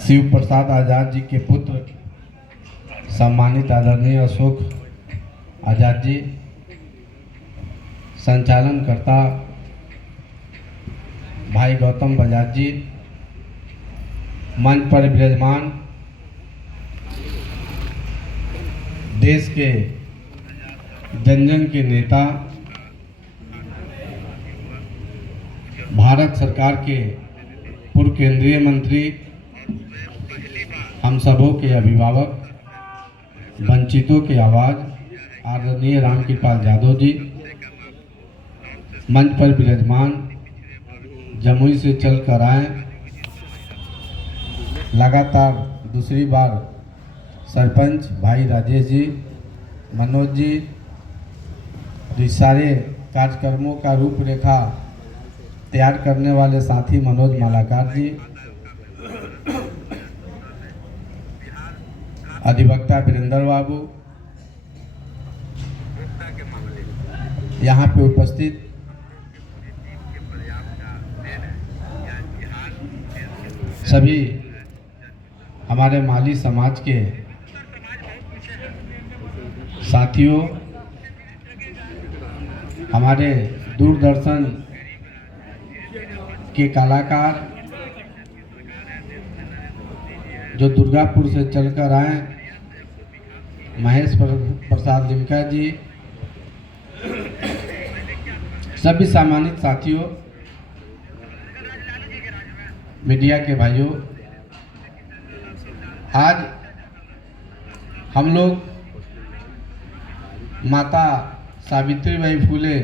शिव प्रसाद आज़ाद जी के पुत्र सम्मानित आदरणीय अशोक आज़ाद जी, संचालनकर्ता भाई गौतम बजाज जी, मंच पर विराजमान देश के जन जन के नेता, भारत सरकार के पूर्व केंद्रीय मंत्री, हम सबों के अभिभावक, वंचितों की आवाज़ आदरणीय रामकृपाल यादव जी, मंच पर विराजमान जमुई से चल कर आए, लगातार दूसरी बार सरपंच भाई राजेश जी, मनोज जी, इस सारे कार्यक्रमों का रूपरेखा तैयार करने वाले साथी मनोज मालाकार जी, अधिवक्ता वीरेंद्र बाबू, यहाँ पे उपस्थित सभी हमारे माली समाज के साथियों, हमारे दूरदर्शन के कलाकार जो दुर्गापुर से चलकर आए, महेश प्रसाद लिमका जी, सभी सम्मानित साथियों, मीडिया के भाइयों, आज हम लोग माता सावित्रीबाई फुले,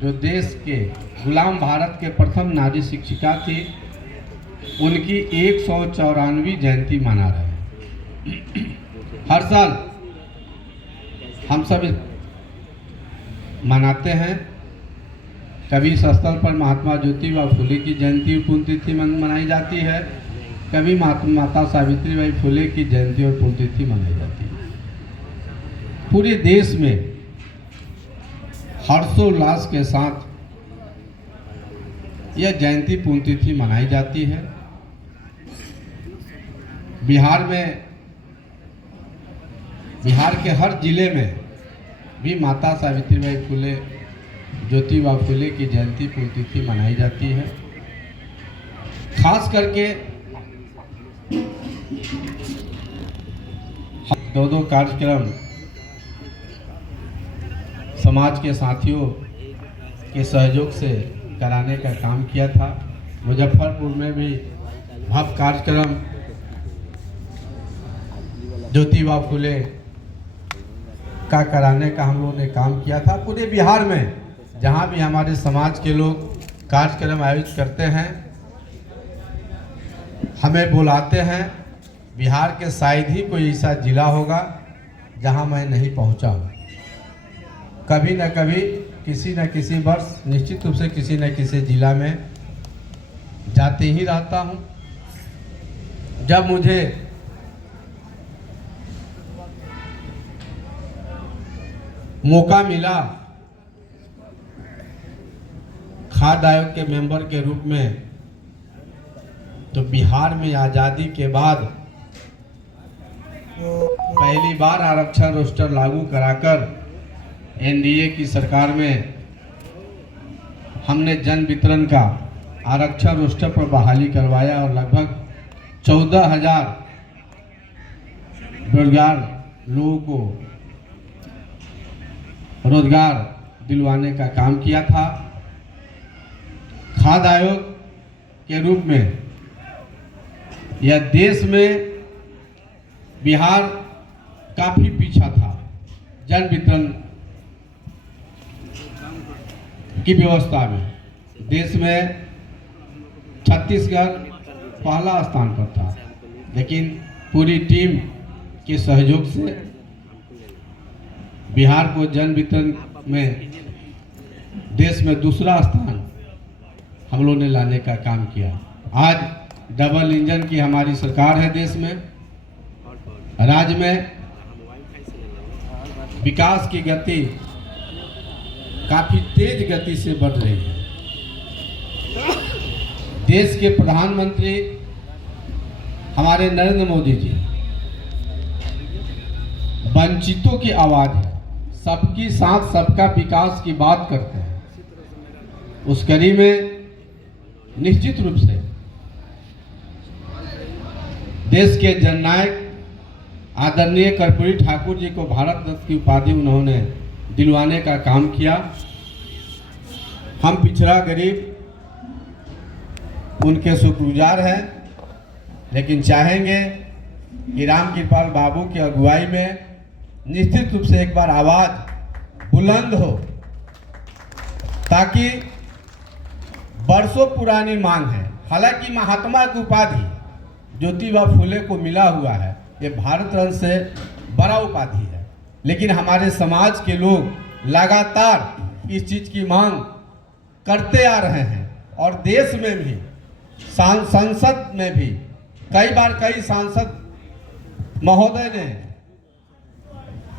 जो देश के गुलाम भारत के प्रथम नारी शिक्षिका थी, उनकी 194वीं जयंती मना रहे हैं। हर साल हम सब मनाते हैं। कभी इस स्थल पर महात्मा ज्योतिबा फुले की जयंती और पुण्यतिथि मनाई जाती है, कभी माता सावित्रीबाई फुले की जयंती और पुण्यतिथि मनाई जाती है। पूरे देश में हर्षोल्लास के साथ यह जयंती पुण्यतिथि मनाई जाती है। बिहार के हर जिले में भी माता सावित्रीबाई फुले, ज्योतिबा फुले की जयंती पुण्यतिथि मनाई जाती है। खास करके दो कार्यक्रम समाज के साथियों के सहयोग से कराने का काम किया था। मुजफ्फरपुर में भी भव्य कार्यक्रम ज्योतिबा फुले का कराने का हम लोगों ने काम किया था। पूरे बिहार में जहाँ भी हमारे समाज के लोग कार्यक्रम आयोजित करते हैं, हमें बुलाते हैं। बिहार के शायद ही कोई ऐसा जिला होगा जहाँ मैं नहीं पहुँचा हूँ। कभी न कभी किसी न किसी वर्ष निश्चित रूप से किसी न किसी जिला में जाते ही रहता हूँ। जब मुझे मौका मिला खाद्य आयोग के मेंबर के रूप में, तो बिहार में आज़ादी के बाद पहली बार आरक्षण रोस्टर लागू कराकर एनडीए की सरकार में हमने जन वितरण का आरक्षण रोस्टर पर बहाली करवाया और लगभग 14,000 बेरोजगार लोगों को रोजगार दिलवाने का काम किया था। खाद्य आयोग के रूप में यह देश में बिहार काफी पीछा था जन वितरण की व्यवस्था में। देश में छत्तीसगढ़ पहला स्थान पर था, लेकिन पूरी टीम के सहयोग से बिहार को जन वितरण में देश में दूसरा स्थान हम लोगों ने लाने का काम किया। आज डबल इंजन की हमारी सरकार है। देश में, राज्य में विकास की गति काफी तेज गति से बढ़ रही है। देश के प्रधानमंत्री हमारे नरेंद्र मोदी जी वंचितों की आवाज है, सबकी साथ सबका विकास की बात करते हैं। उस कड़ी में निश्चित रूप से देश के जननायक आदरणीय कर्पूरी ठाकुर जी को भारत रत्न की उपाधि उन्होंने दिलवाने का काम किया। हम पिछड़ा गरीब उनके शुक्रगुजार हैं, लेकिन चाहेंगे कि राम कृपाल बाबू की अगुवाई में निश्चित रूप से एक बार आवाज बुलंद हो, ताकि बरसों पुरानी मांग है। हालांकि महात्मा की उपाधि ज्योतिबा फुले को मिला हुआ है, ये भारत रत्न से बड़ा उपाधि है, लेकिन हमारे समाज के लोग लगातार इस चीज की मांग करते आ रहे हैं और देश में भी संसद में भी कई बार कई सांसद महोदय ने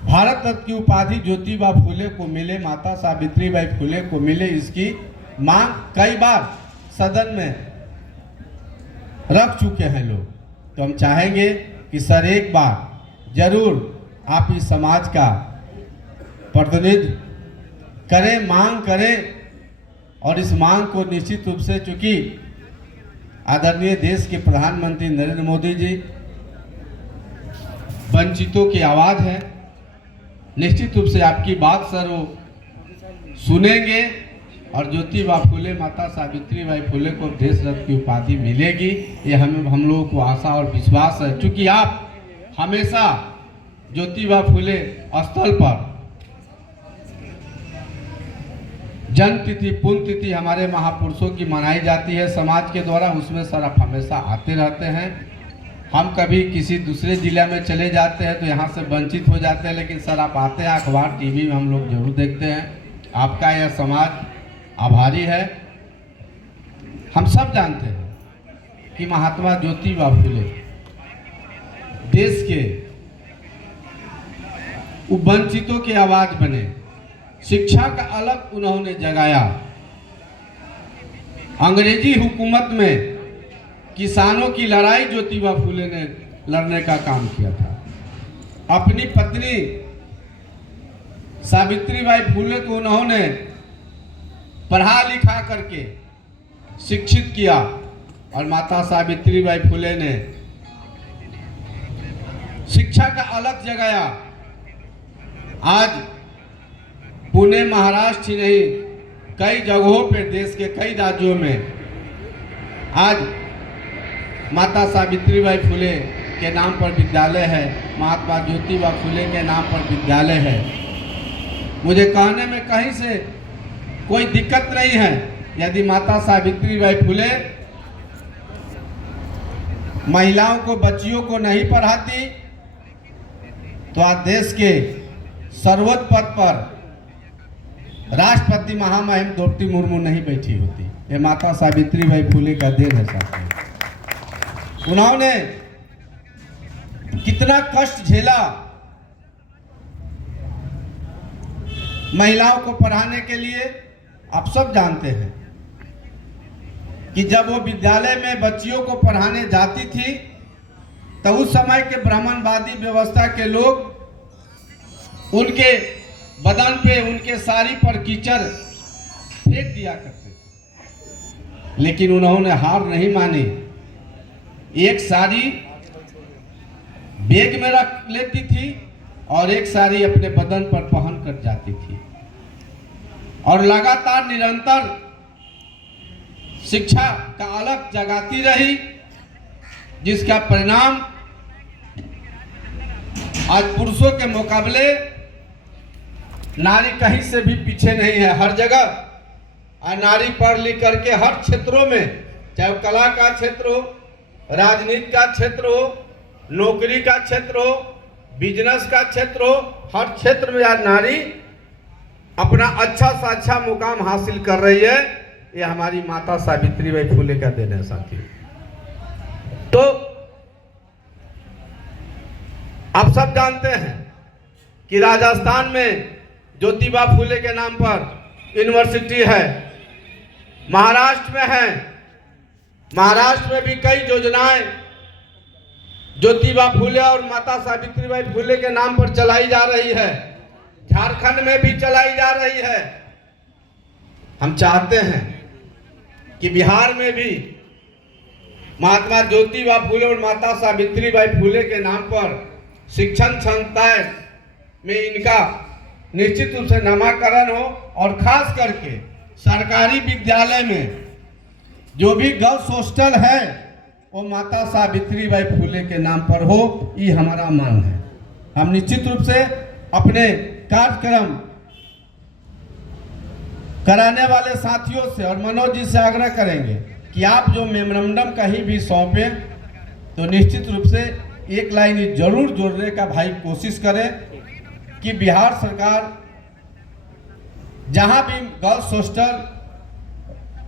भारत रत्न की उपाधि ज्योतिबा फुले को मिले, माता सावित्रीबाई फुले को मिले, इसकी मांग कई बार सदन में रख चुके हैं लोग। तो हम चाहेंगे कि सर एक बार जरूर आप इस समाज का प्रतिनिधित्व करें, मांग करें, और इस मांग को निश्चित रूप से, चूंकि आदरणीय देश के प्रधानमंत्री नरेंद्र मोदी जी वंचितों की आवाज है, निश्चित रूप से आपकी बात सर वो सुनेंगे और ज्योतिबा फुले, माता सावित्रीबाई फुले को देश रत्न की उपाधि मिलेगी, ये हम लोगों को आशा और विश्वास है। क्योंकि आप हमेशा ज्योतिबा फुले स्थल पर जन्म तिथि पुण्य तिथि हमारे महापुरुषों की मनाई जाती है समाज के द्वारा, उसमें सर आप हमेशा आते रहते हैं। हम कभी किसी दूसरे जिले में चले जाते हैं तो यहाँ से वंचित हो जाते हैं, लेकिन सर आप आते हैं, अखबार टीवी में हम लोग जरूर देखते हैं। आपका यह समाज आभारी है। हम सब जानते हैं कि महात्मा ज्योतिबा फुले देश के वंचितों की आवाज बने, शिक्षा का अलग उन्होंने जगाया। अंग्रेजी हुकूमत में किसानों की लड़ाई ज्योतिबा फुले ने लड़ने का काम किया था। अपनी पत्नी सावित्रीबाई फुले को उन्होंने पढ़ा लिखा करके शिक्षित किया और माता सावित्रीबाई फुले ने शिक्षा का अलग जगाया। आज पुणे महाराष्ट्र ही नहीं, कई जगहों पे देश के कई राज्यों में आज माता सावित्रीबाई फुले के नाम पर विद्यालय है, महात्मा ज्योतिबा फुले के नाम पर विद्यालय है। मुझे कहने में कहीं से कोई दिक्कत नहीं है। यदि माता सावित्रीबाई फुले महिलाओं को, बच्चियों को नहीं पढ़ाती तो आज देश के सर्वोच्च पद पर राष्ट्रपति महामहिम द्रौपदी मुर्मू नहीं बैठी होती। ये माता सावित्रीबाई फुले का देन है साथियों। उन्होंने कितना कष्ट झेला महिलाओं को पढ़ाने के लिए, आप सब जानते हैं कि जब वो विद्यालय में बच्चियों को पढ़ाने जाती थी तो उस समय के ब्राह्मणवादी व्यवस्था के लोग उनके बदन पे, उनके साड़ी पर कीचड़ फेंक दिया करते थे, लेकिन उन्होंने हार नहीं मानी। एक साड़ी बैग में रख लेती थी और एक साड़ी अपने बदन पर पहन कर जाती थी और लगातार निरंतर शिक्षा का अलग जगाती रही, जिसका परिणाम आज पुरुषों के मुकाबले नारी कहीं से भी पीछे नहीं है। हर जगह नारी पढ़ लिख करके हर क्षेत्रों में, चाहे कला का क्षेत्र हो, राजनीति का क्षेत्र हो, नौकरी का क्षेत्र हो, बिजनेस का क्षेत्र हो, हर क्षेत्र में आज नारी अपना अच्छा से अच्छा मुकाम हासिल कर रही है। ये हमारी माता सावित्रीबाई फुले का देन है साथियों। तो आप सब जानते हैं कि राजस्थान में ज्योतिबा फुले के नाम पर यूनिवर्सिटी है, महाराष्ट्र में है, महाराष्ट्र में भी कई योजनाएं ज्योतिबा फूले और माता सावित्रीबाई फूले के नाम पर चलाई जा रही है, झारखंड में भी चलाई जा रही है। हम चाहते हैं कि बिहार में भी महात्मा ज्योतिबा फूले और माता सावित्रीबाई फूले के नाम पर शिक्षण संस्थाएं में इनका निश्चित रूप से नामकरण हो और खास करके सरकारी विद्यालय में जो भी गर्ल्स हॉस्टल है वो माता सावित्रीबाई फूले के नाम पर हो, ये हमारा मांग है। हम निश्चित रूप से अपने कार्यक्रम कराने वाले साथियों से और मनोज जी से आग्रह करेंगे कि आप जो मेमोरेंडम कहीं भी सौंपें तो निश्चित रूप से एक लाइन जरूर जोड़ने का भाई कोशिश करें कि बिहार सरकार जहां भी गर्ल्स हॉस्टल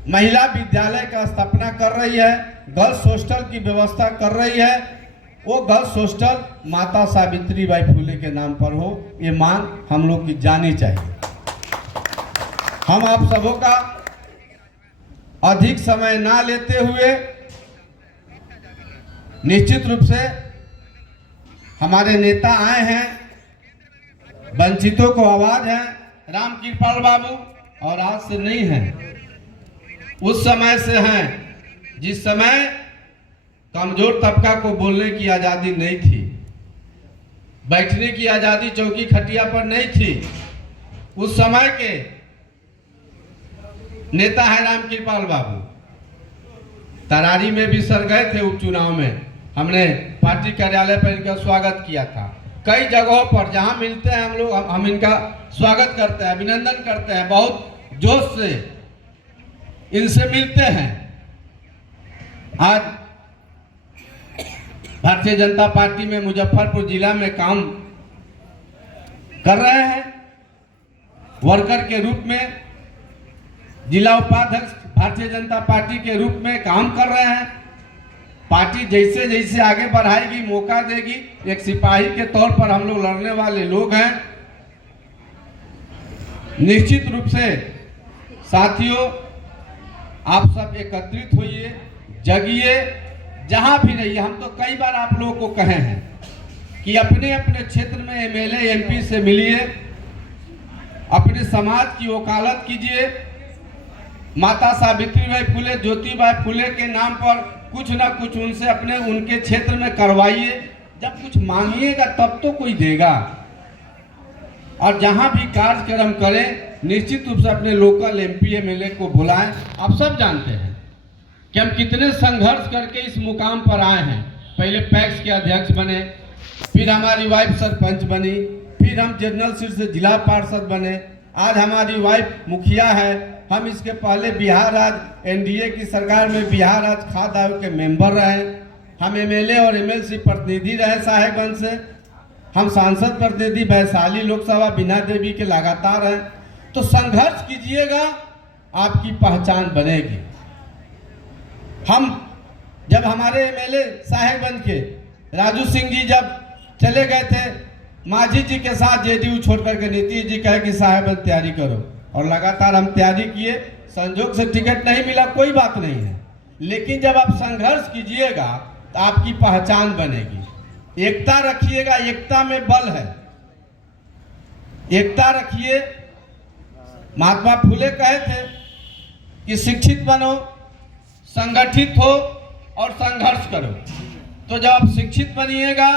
महिला विद्यालय का स्थापना कर रही है, गर्ल्स हॉस्टल की व्यवस्था कर रही है, वो गर्ल्स हॉस्टल माता सावित्रीबाई फूले के नाम पर हो, ये मांग हम लोग की जानी चाहिए। हम आप सबों का अधिक समय ना लेते हुए निश्चित रूप से हमारे नेता आए हैं, वंचितों को आवाज है, राम कृपाल बाबू, और आज से नहीं है, उस समय से हैं जिस समय कमजोर तबका को बोलने की आजादी नहीं थी, बैठने की आजादी चौकी खटिया पर नहीं थी। उस समय के नेता है राम कृपाल बाबू, तरारी में भी सर गए थे उपचुनाव में, हमने पार्टी कार्यालय पर इनका स्वागत किया था। कई जगहों पर जहां मिलते हैं हम लोग, हम इनका स्वागत करते हैं, अभिनंदन करते हैं, बहुत जोश से इनसे मिलते हैं। आज भारतीय जनता पार्टी में मुजफ्फरपुर जिला में काम कर रहे हैं, वर्कर के रूप में, जिला उपाध्यक्ष भारतीय जनता पार्टी के रूप में काम कर रहे हैं। पार्टी जैसे जैसे आगे बढ़ाएगी, मौका देगी, एक सिपाही के तौर पर हम लोग लड़ने वाले लोग हैं। निश्चित रूप से साथियों, आप सब एकत्रित होइए, जगिए, जहां भी रहिए। हम तो कई बार आप लोगों को कहे हैं कि अपने अपने क्षेत्र में एमएलए एमपी से मिलिए, अपने समाज की वकालत कीजिए, माता सावित्रीबाई फूले, ज्योतिबा फूले के नाम पर कुछ ना कुछ उनसे अपने उनके क्षेत्र में करवाइए। जब कुछ मांगिएगा तब तो कोई देगा। और जहां भी कार्यक्रम करें निश्चित रूप से अपने लोकल एमपी एमएलए को बुलाएं। आप सब जानते हैं कि हम कितने संघर्ष करके इस मुकाम पर आए हैं। पहले पैक्स के अध्यक्ष बने, फिर हमारी वाइफ सरपंच बनी, फिर हम जनरल सीट से जिला पार्षद बने, आज हमारी वाइफ मुखिया है। हम इसके पहले बिहार राज्य एनडीए की सरकार में बिहार राज्य खाद्य आयोग के मेंबर रहे, हम एमएलए और एमएलसी प्रतिनिधि रहे साहेबगंज से, हम सांसद प्रतिनिधि वैशाली लोकसभा बीना देवी के लगातार हैं। तो संघर्ष कीजिएगा, आपकी पहचान बनेगी। हम जब हमारे एमएलए साहेबगंज के राजू सिंह जी जब चले गए थे मांझी जी के साथ जेडीयू छोड़कर के, नीतीश जी कहे कि साहेबगंज तैयारी करो, और लगातार हम तैयारी किए। संजोग से टिकट नहीं मिला, कोई बात नहीं है, लेकिन जब आप संघर्ष कीजिएगा तो आपकी पहचान बनेगी। एकता रखिएगा, एकता में बल है, एकता रखिए। महात्मा फूले कहे थे कि शिक्षित बनो, संगठित हो और संघर्ष करो। तो जब आप शिक्षित बनिएगा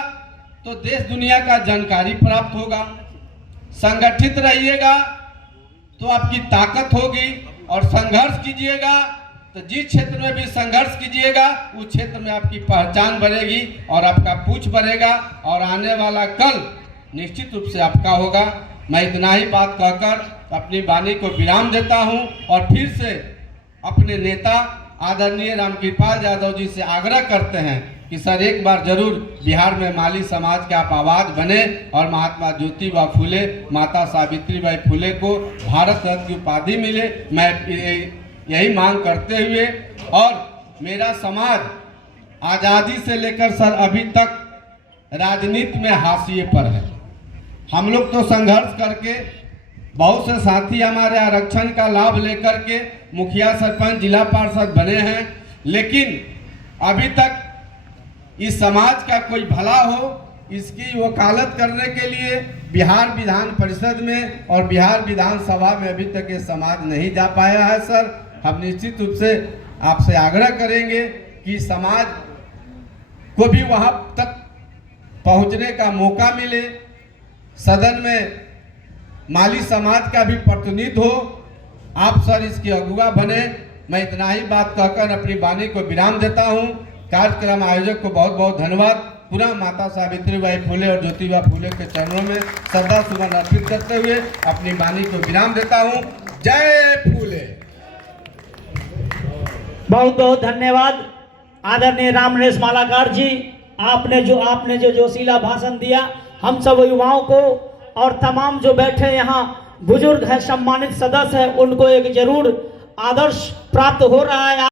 तो देश दुनिया का जानकारी प्राप्त होगा, संगठित रहिएगा तो आपकी ताकत होगी, और संघर्ष कीजिएगा तो जिस क्षेत्र में भी संघर्ष कीजिएगा उस क्षेत्र में आपकी पहचान बनेगी और आपका पूछ बढ़ेगा, और आने वाला कल निश्चित रूप से आपका होगा। मैं इतना ही बात कहकर अपनी वाणी को विराम देता हूं, और फिर से अपने नेता आदरणीय रामकृपाल यादव जी से आग्रह करते हैं कि सर एक बार जरूर बिहार में माली समाज के आप आवाज बने और महात्मा ज्योतिबा फूले, माता सावित्रीबाई फूले को भारत रत्न की उपाधि मिले। मैं यही मांग करते हुए, और मेरा समाज आज़ादी से लेकर सर अभी तक राजनीति में हाशिए पर है। हम लोग तो संघर्ष करके, बहुत से साथी हमारे आरक्षण का लाभ लेकर के मुखिया सरपंच जिला पार्षद बने हैं, लेकिन अभी तक इस समाज का कोई भला हो, इसकी वकालत करने के लिए बिहार विधान परिषद में और बिहार विधानसभा में अभी तक ये समाज नहीं जा पाया है। सर, हम निश्चित रूप से आपसे आग्रह करेंगे कि समाज को भी वहां तक पहुंचने का मौका मिले, सदन में माली समाज का भी प्रतिनिधित्व हो। आप सर इसकी अगुवा बने। मैं इतना ही बात कहकर अपनी वाणी को विराम देता हूं। कार्यक्रम आयोजक को बहुत बहुत धन्यवाद। पुनः माता सावित्रीबाई फुले और ज्योतिबा फुले के चरणों में श्रद्धा सुमन अर्पित करते हुए अपनी वाणी को विराम देता हूं। जय फुले। बहुत बहुत धन्यवाद आदरणीय रामनरेश मालाकार जी। आपने जो जोशीला भाषण दिया, हम सब युवाओं को और तमाम जो बैठे यहाँ बुजुर्ग हैं, सम्मानित सदस्य हैं, उनको एक जरूर आदर्श प्राप्त हो रहा है।